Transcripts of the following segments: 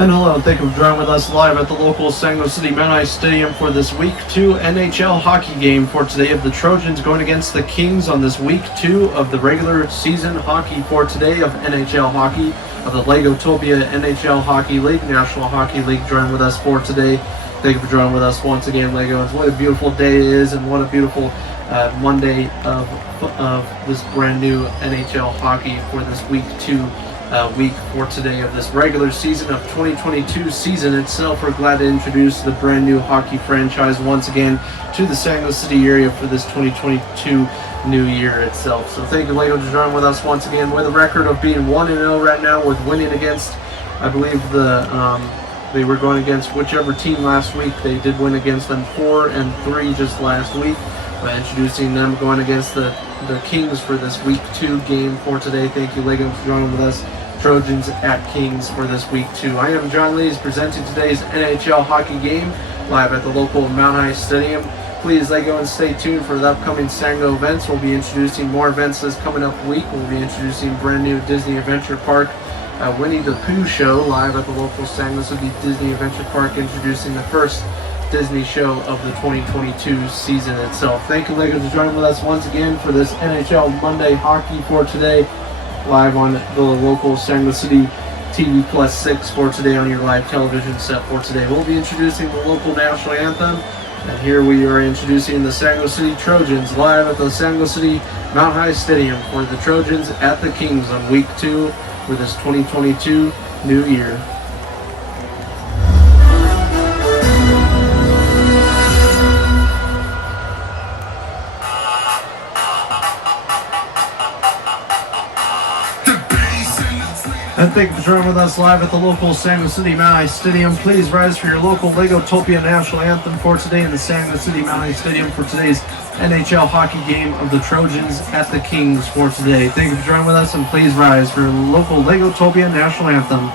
And hello, and thank you for joining with us live at the local San Jose City Mount Stadium for this Week 2 NHL hockey game for today of the Trojans going against the Kings on this Week 2 of the regular season hockey for today of NHL hockey, of the Legotopia NHL Hockey League, National Hockey League joining with us for today. Thank you for joining with us once again, Lego. It's what a beautiful day it is, and what a beautiful Monday of this brand new NHL hockey for this Week 2 week for today of this regular season of 2022 season itself. We're glad to introduce the brand new hockey franchise once again to the San Jose City area for this 2022 new year itself. So thank you, Lego, for joining with us once again with a record of being 1-0 right now, with winning against, I believe, they were going against whichever team last week. They did win against them 4-3 just last week. By introducing them going against the Kings for this Week 2 game for today. Thank you, Lego, for joining with us. Trojans at Kings for this Week 2. I am John Lees, presenting today's NHL hockey game live at the local Mount Stadium. Please, Lego, and stay tuned for the upcoming Sango events. We'll be introducing more events this coming up week. We'll be introducing brand new Disney Adventure Park Winnie the Pooh show live at the local Sango City Disney Adventure Park, introducing the first Disney show of the 2022 season itself. Thank you, Lego, for joining with us once again for this NHL Monday hockey for today, live on the local San Jose City TV Plus 6 for today on your live television set for today. We'll be introducing the local national anthem, and here we are introducing the San Jose City Trojans live at the San Jose City Mount Stadium for the Trojans at the Kings on Week 2 for this 2022 new year. And thank you for joining with us live at the local San Jose City Mount Stadium. Please rise for your local Legotopia national anthem for today in the San Jose City Mount Stadium for today's NHL hockey game of the Trojans at the Kings for today. Thank you for joining with us, and please rise for your local Legotopia national anthem.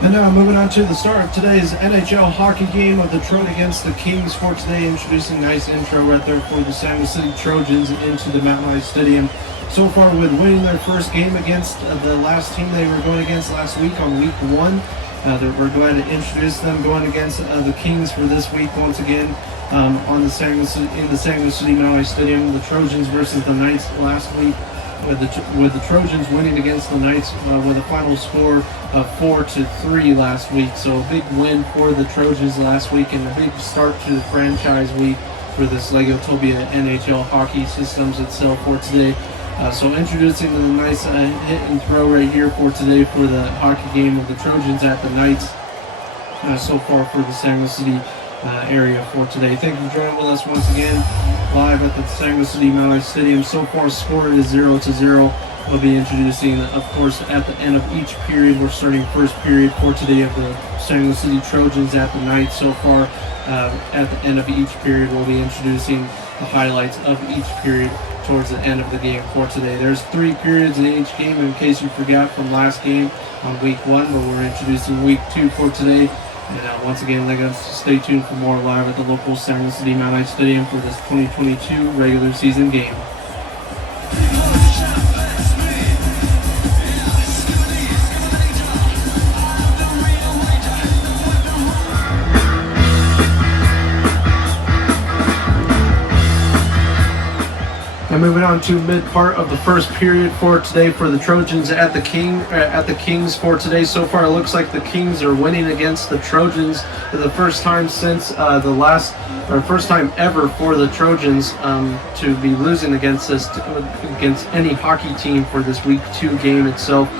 And now moving on to the start of today's NHL hockey game of the Trojans against the Kings for today. Introducing nice intro right there for the San Jose City Trojans into the Mount Stadium. So far, with winning their first game against the last team they were going against last week on Week 1. We're glad to introduce them going against the Kings for this week once again in the San Jose City Mount Stadium. The Trojans versus the Knights last week. with the Trojans winning against the Knights with a final score of 4-3 last week. So a big win for the Trojans last week and a big start to the franchise week for this Legotopia NHL hockey systems itself for today. So introducing the nice hit and throw right here for today for the hockey game of the Trojans at the Knights so far for the San Luis City area for today. Thank you for joining with us once again live at the San Luis City Mount Ice Stadium. So far score is 0-0. We'll be introducing, of course, at the end of each period. We're starting first period for today of the San Luis City Trojans at the Knights. So far at the end of each period, we'll be introducing the highlights of each period towards the end of the game for today. There's 3 periods in each game in case you forgot from last game on week 1, but we're introducing week 2 for today. And once again, stay tuned for more live at the local San Luis City Mount Ice Stadium for this 2022 regular season game. And moving on to mid part of the first period for today for the Trojans at the Kings for today. So far, it looks like the Kings are winning against the Trojans for the first time since first time ever for the Trojans to be losing against any hockey team for this week 2 game itself.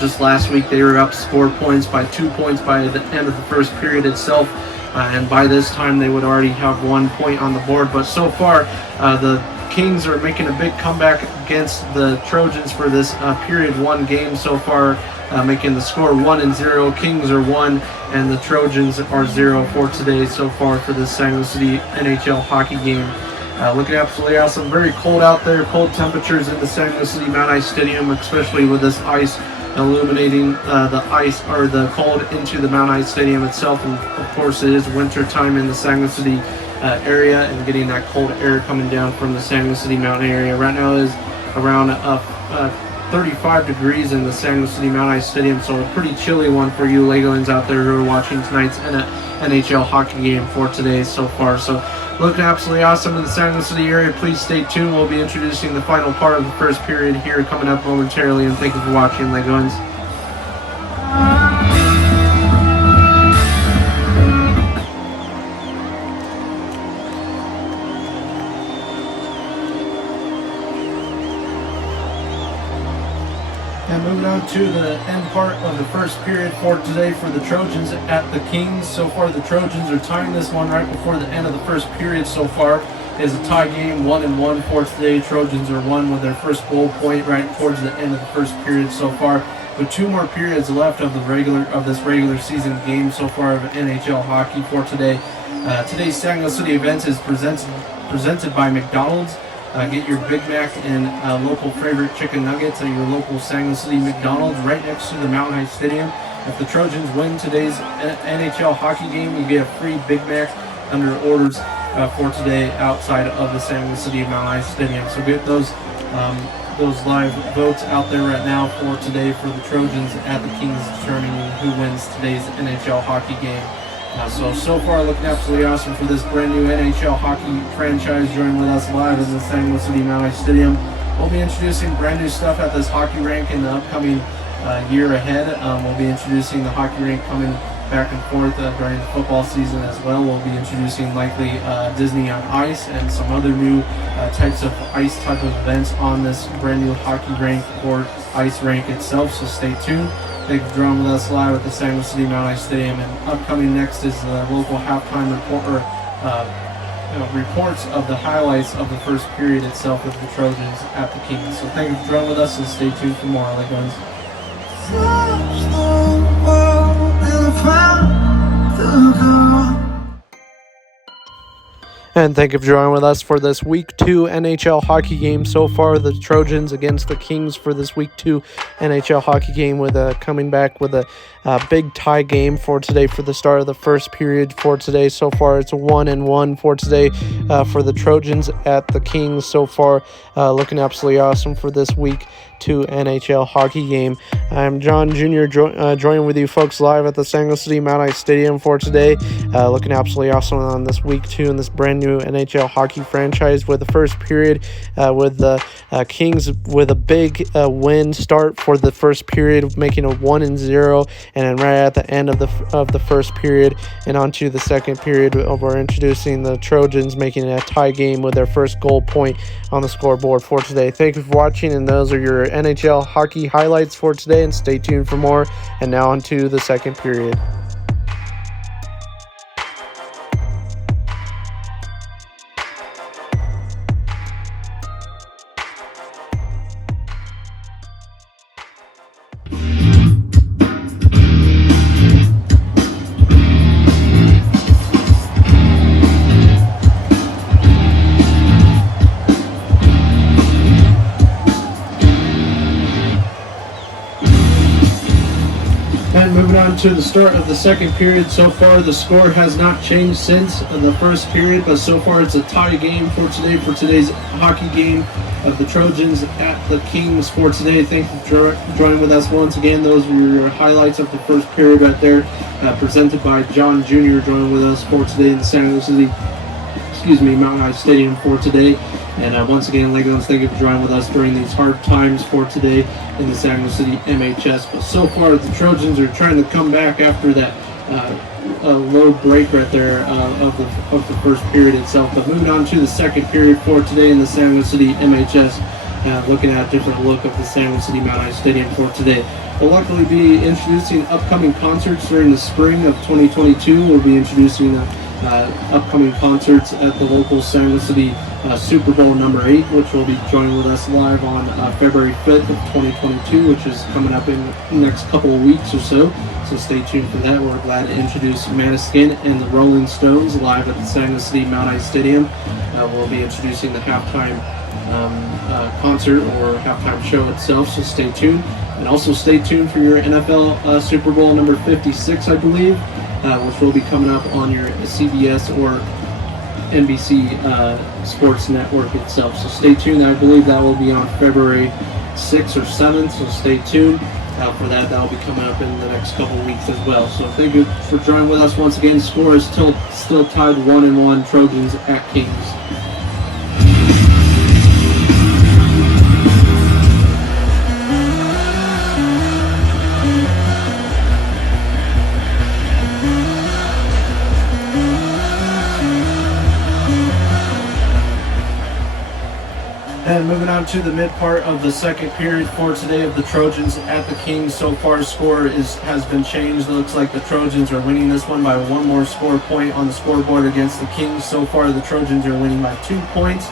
Just last week, they were up 4 points by 2 points by the end of the first period itself. And by this time, they would already have 1 point on the board. But so far, the Kings are making a big comeback against the Trojans for this period 1 game so far, making the score 1-0. Kings are 1 and the Trojans are 0 for today so far for this San Luis City NHL hockey game. Looking absolutely awesome. Very cold out there, cold temperatures in the San Luis City Mount Ice Stadium, especially with this ice illuminating the ice or the cold into the Mount Ice Stadium itself. And of course, it is winter time in the San Luis City area and getting that cold air coming down from the San Luis City mountain area. Right now is around 35 degrees in the San Luis City Mount Ice Stadium, so a pretty chilly one for you Legoans out there who are watching tonight's NHL hockey game for today so far. So looking absolutely awesome in the San Luis City area. Please stay tuned. We'll be introducing the final part of the first period here coming up momentarily, and thank you for watching, Legoans. And moving on to the end part of the first period for today for the Trojans at the Kings. So far, the Trojans are tying this one right before the end of the first period so far. It is a tie game, 1-1 for today. Trojans are 1 with their first goal point right towards the end of the first period so far. With 2 more periods left of this regular season game so far of NHL hockey for today. Today's San Luis City event is presented by McDonald's. Get your Big Mac and local favorite chicken nuggets at your local San Luis City McDonald's right next to the Mount Ice Stadium. If the Trojans win today's NHL hockey game, you get a free Big Mac under orders for today outside of the San Luis City Mount Ice Stadium. So get those live votes out there right now for today for the Trojans at the Kings, determining who wins today's NHL hockey game. So far looking absolutely awesome for this brand new NHL hockey franchise joining with us live in the San Luis City Mount Ice Stadium. We'll be introducing brand new stuff at this hockey rink in the upcoming year ahead. We'll be introducing the hockey rink coming back and forth during the football season as well. We'll be introducing likely Disney on Ice and some other new types of ice type of events on this brand new hockey rink or ice rink itself, so stay tuned. Thank you for joining with us live at the San Luis City Mount Ice Stadium. And upcoming next is the local halftime reports of the highlights of the first period itself of the Trojans at the Kings. So thank you for joining with us and stay tuned for more, Legoans. And thank you for joining with us for this Week 2 NHL hockey game. So far, the Trojans against the Kings for this Week 2 NHL hockey game, with coming back with a big tie game for today for the start of the first period for today. So far, it's 1-1 for today for the Trojans at the Kings. So far, looking absolutely awesome for this Week Week 2 NHL hockey game. I'm John Jr. Joining with you folks live at the San Jose City Mount Ice Stadium for today. Looking absolutely awesome on this Week 2 in this brand new NHL hockey franchise with the first period with the Kings with a big win start for the first period, making a 1-0, and then right at the end of the first period and onto the second period, we're introducing the Trojans, making it a tie game with their first goal point on the scoreboard for today. Thank you for watching, and those are your NHL hockey highlights for today, and stay tuned for more. And now on to the second period. And moving on to the start of the second period, so far the score has not changed since the first period, but so far it's a tie game for today, for today's hockey game of the Trojans at the Kings for today. Thank you for joining with us once again. Those were your highlights of the first period right there, presented by John Jr. joining with us for today in the San Jose City, Mount Ice Stadium for today. And once again, Legos, thank you for joining with us during these hard times for today in the San Jose City MHS. But so far, the Trojans are trying to come back after that low break right there of the first period itself. But moving on to the second period for today in the San Jose City MHS, looking at a different look of the San Jose City Mount Ice Stadium for today. We'll luckily be introducing upcoming concerts during the spring of 2022. We'll be introducing upcoming concerts at the local San Jose City Super Bowl number 8, which will be joining with us live on February 5th of 2022, which is coming up in the next couple of weeks or so. So stay tuned for that. We're glad to introduce Maneskin and the Rolling Stones live at the San Jose City Mount Ice Stadium. We'll be introducing the halftime concert or halftime show itself, so stay tuned. And also stay tuned for your NFL Super Bowl number 56, I believe, which will be coming up on your CBS or NBC Sports Network itself. So stay tuned. I believe that will be on February 6th or 7th, so stay tuned for that. That will be coming up in the next couple of weeks as well. So thank you for joining with us once again. Score is still tied 1-1, Trojans at Kings. And moving on to the mid part of the second period for today of the Trojans at the Kings. So far, score has been changed. It looks like the Trojans are winning this one by one more score point on the scoreboard against the Kings. So far, the Trojans are winning by 2 points,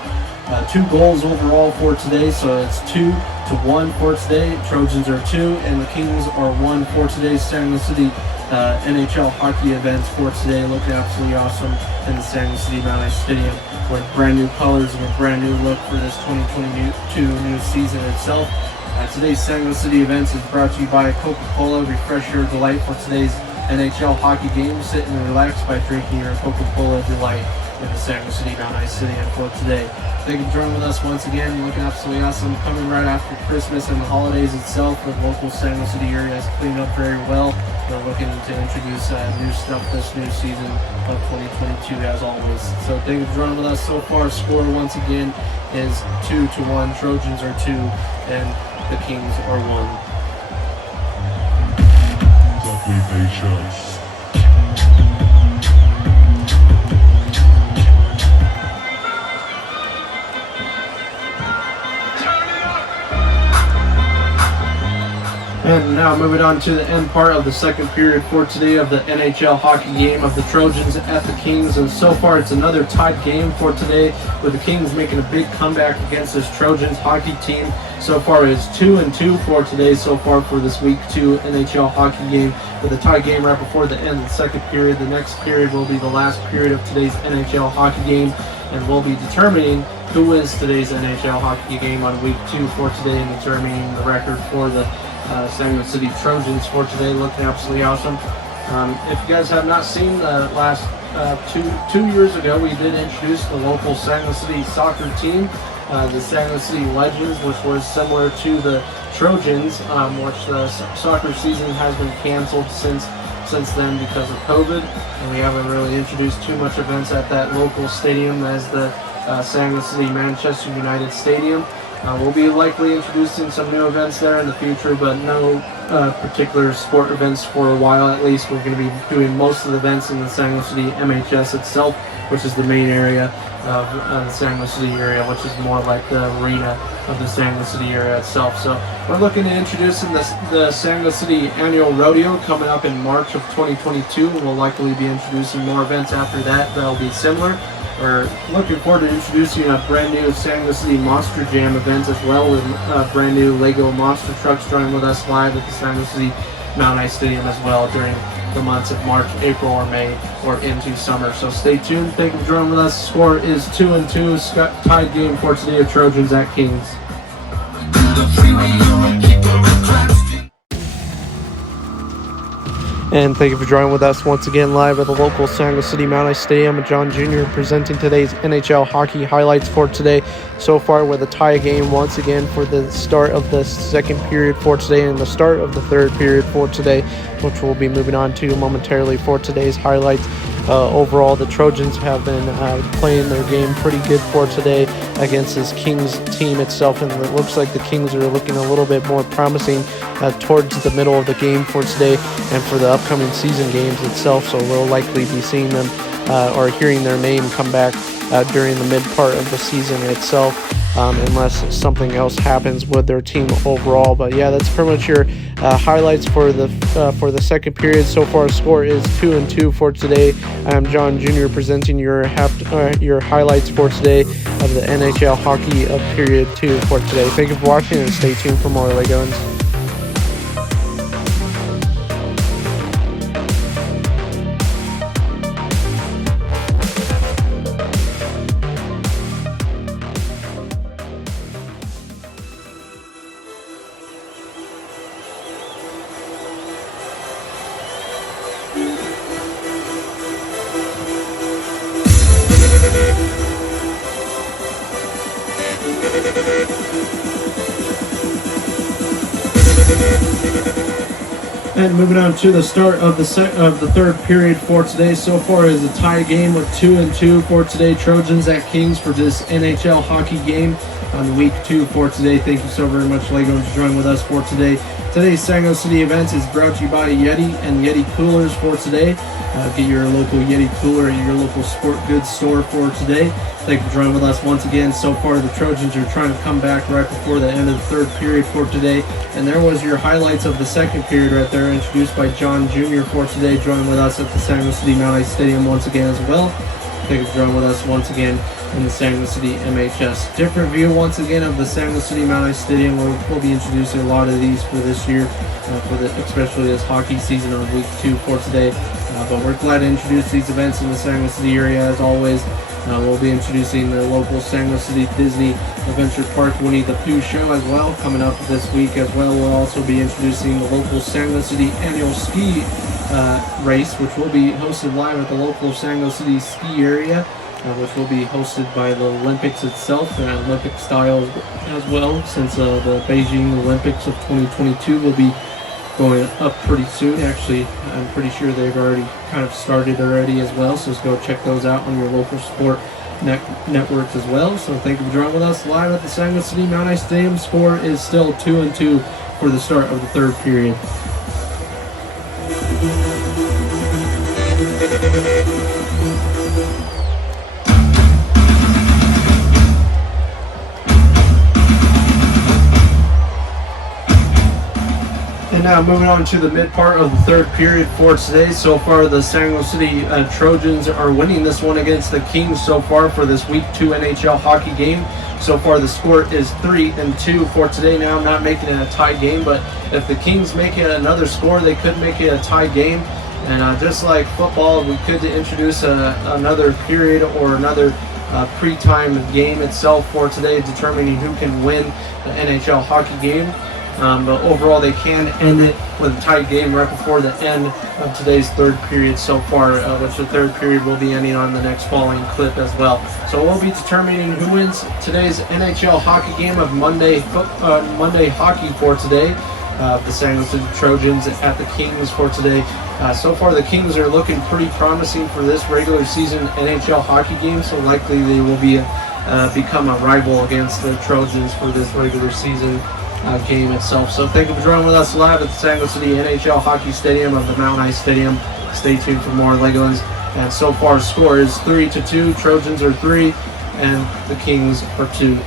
2 goals overall for today. So it's 2-1 for today. Trojans are 2, and the Kings are 1 for today's San Jose City NHL hockey events for today. Looking absolutely awesome in the San Jose City Mount Ice Stadium with brand new colors and a brand new look for this 2022 new season itself. Today's San Jose City events is brought to you by Coca-Cola. Refresh your delight for today's NHL hockey game. Sit and relax by drinking your Coca-Cola delight in the San Jose City Mount Ice Stadium for today. Thank you for joining with us once again. Looking absolutely awesome. Coming right after Christmas and the holidays itself, the local San Jose City area has cleaned up very well. They're looking to introduce new stuff this new season of 2022 as always. So thank you for joining with us. So far, score once again is 2-1. Trojans are 2 and the Kings are 1. And now moving on to the end part of the second period for today of the NHL hockey game of the Trojans at the Kings. And so far it's another tied game for today, with the Kings making a big comeback against this Trojans hockey team. So far it's 2-2 for today so far for this Week 2 NHL hockey game, with a tie game right before the end of the second period. The next period will be the last period of today's NHL hockey game, and we'll be determining who wins today's NHL hockey game on Week 2 for today, and determining the record for the San Jose City Trojans for today. Looking absolutely awesome. If you guys have not seen the last two years ago, we did introduce the local San Jose City soccer team the San Jose City Legends, which was similar to the Trojans, which the soccer season has been canceled since then because of COVID, and we haven't really introduced too much events at that local stadium as the San Jose City Manchester United Stadium. We'll be likely introducing some new events there in the future, but no particular sport events for a while at least. We're going to be doing most of the events in the San Jose City MHS itself, which is the main area of the San Jose City area, which is more like the arena of the San Jose City area itself. So we're looking to introduce the San Jose City Annual Rodeo coming up in March of 2022. We'll likely be introducing more events after that that'll be similar. We're looking forward to introducing a brand new San Jose City Monster Jam event as well, with brand new Lego monster trucks joining with us live at the San Jose City Mount Ice Stadium as well during the months of March, April, or May, or into summer. So stay tuned. Thank you for joining with us. Score is 2-2. Tied game for today of Trojans at Kings. And thank you for joining with us once again live at the local San Jose City Mount Ice Stadium. John Jr. presenting today's NHL hockey highlights for today. So far with a tie game once again for the start of the second period for today and the start of the third period for today, which we'll be moving on to momentarily for today's highlights. Overall, the Trojans have been playing their game pretty good for today against this Kings team itself, and it looks like the Kings are looking a little bit more promising towards the middle of the game for today and for the upcoming season games itself. So we'll likely be seeing them or hearing their name come back during the mid part of the season itself, unless something else happens with their team overall. But yeah, that's pretty much your highlights for the second period. So far, score is 2-2 for today. I'm John Jr. presenting your highlights for today of the NHL hockey of period 2 for today. Thank you for watching, and stay tuned for more Legos. And moving on to the start of the third period for today. So far is a tie game with 2-2 for today. Trojans at Kings for this NHL hockey game on week 2 for today. Thank you so very much, Lego, for joining with us for today. Today's San Jose City events is brought to you by Yeti and Yeti Coolers for today. Get your local Yeti cooler at your local sport goods store for today. Thank you for joining with us once again. So far, the Trojans are trying to come back right before the end of the third period for today. And there was your highlights of the second period right there, introduced by John Jr. for today, joining with us at the San Jose City Mount Ice Stadium once again as well. Thank you for joining with us once again in the San Jose City MHS. Different view once again of the San Jose City Mount Ice Stadium. We'll be introducing a lot of these for this year, especially this hockey season on week 2 for today. But we're glad to introduce these events in the San Jose City area as always. We'll be introducing the local San Jose City Disney Adventure Park Winnie the Pooh show as well coming up this week as well. We'll also be introducing the local San Jose City annual ski race, which will be hosted live at the local San Jose City ski area, which will be hosted by the Olympics itself, and Olympic style as well, since the Beijing Olympics of 2022 will be going up pretty soon. Actually, I'm pretty sure they've already kind of started already as well, so go check those out on your local sport networks as well. So thank you for joining with us live at the San Jose City Mount Ice Stadium. Score is still 2-2 for the start of the third period. And now moving on to the mid part of the third period for today. So far, the San Jose City Trojans are winning this one against the Kings so far for this week 2 NHL hockey game. So far, the score is 3-2 for today. Now, I'm not making it a tie game, but if the Kings make it another score, they could make it a tie game. And just like football, we could introduce another period or another pre-time game itself for today, determining who can win the NHL hockey game. But overall, they can end it with a tight game right before the end of today's third period so far, which the third period will be ending on the next following clip as well. So we'll be determining who wins today's NHL hockey game of Monday hockey for today. The San Jose Trojans at the Kings for today. So far, the Kings are looking pretty promising for this regular season NHL hockey game, so likely they will become a rival against the Trojans for this regular season game itself. So thank you for joining with us live at the San Jose City NHL Hockey Stadium of the Mountain Ice Stadium. Stay tuned for more Legolands. And so far, score is 3-2. Trojans are 3, and the Kings are 2.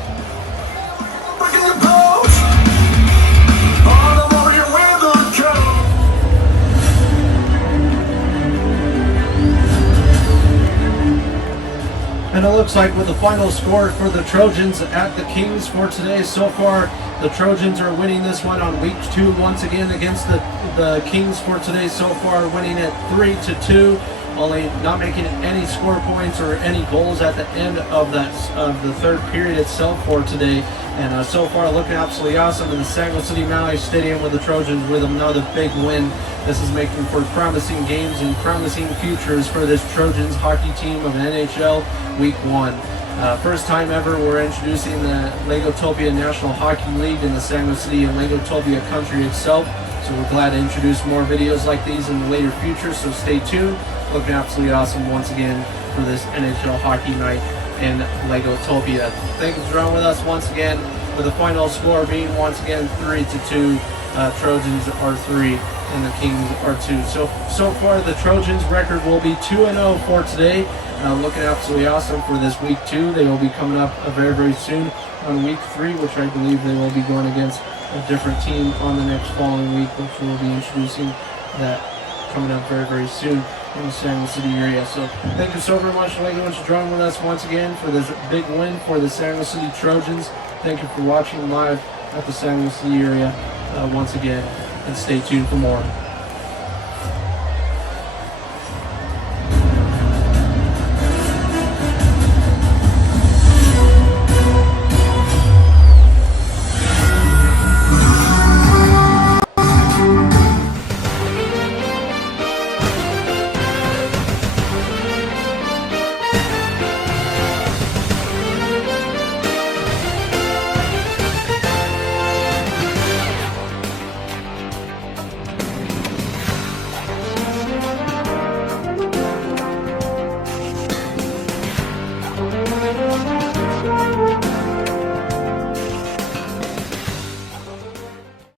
And it looks like with the final score for the Trojans at the Kings for today, so far the Trojans are winning this one on week 2 once again against the Kings for today. So far winning it 3-2, only not making any score points or any goals at the end of the third period itself for today. And so far looking absolutely awesome in the San Jose City Mountain Ice Stadium with the Trojans with another big win. This is making for promising games and promising futures for this Trojans hockey team of NHL Week 1. First time ever we're introducing the Legotopia National Hockey League in the San Jose City and Legotopia country itself. So we're glad to introduce more videos like these in the later future, so stay tuned. Looking absolutely awesome once again for this NHL hockey night in Legotopia. Thank you for joining with us once again, with the final score being once again 3-2. Trojans are 3 and the Kings are 2. So far the Trojans record will be 2-0 for today. Looking absolutely awesome for this week 2. They will be coming up very, very soon on week 3, which I believe they will be going against a different team on the next following week, which we'll be introducing that coming up very, very soon in the San Jose City area. So thank you so very much, Legolands, for joining with us once again for this big win for the San Jose City Trojans. Thank you for watching live at the San Jose City area once again, and stay tuned for more.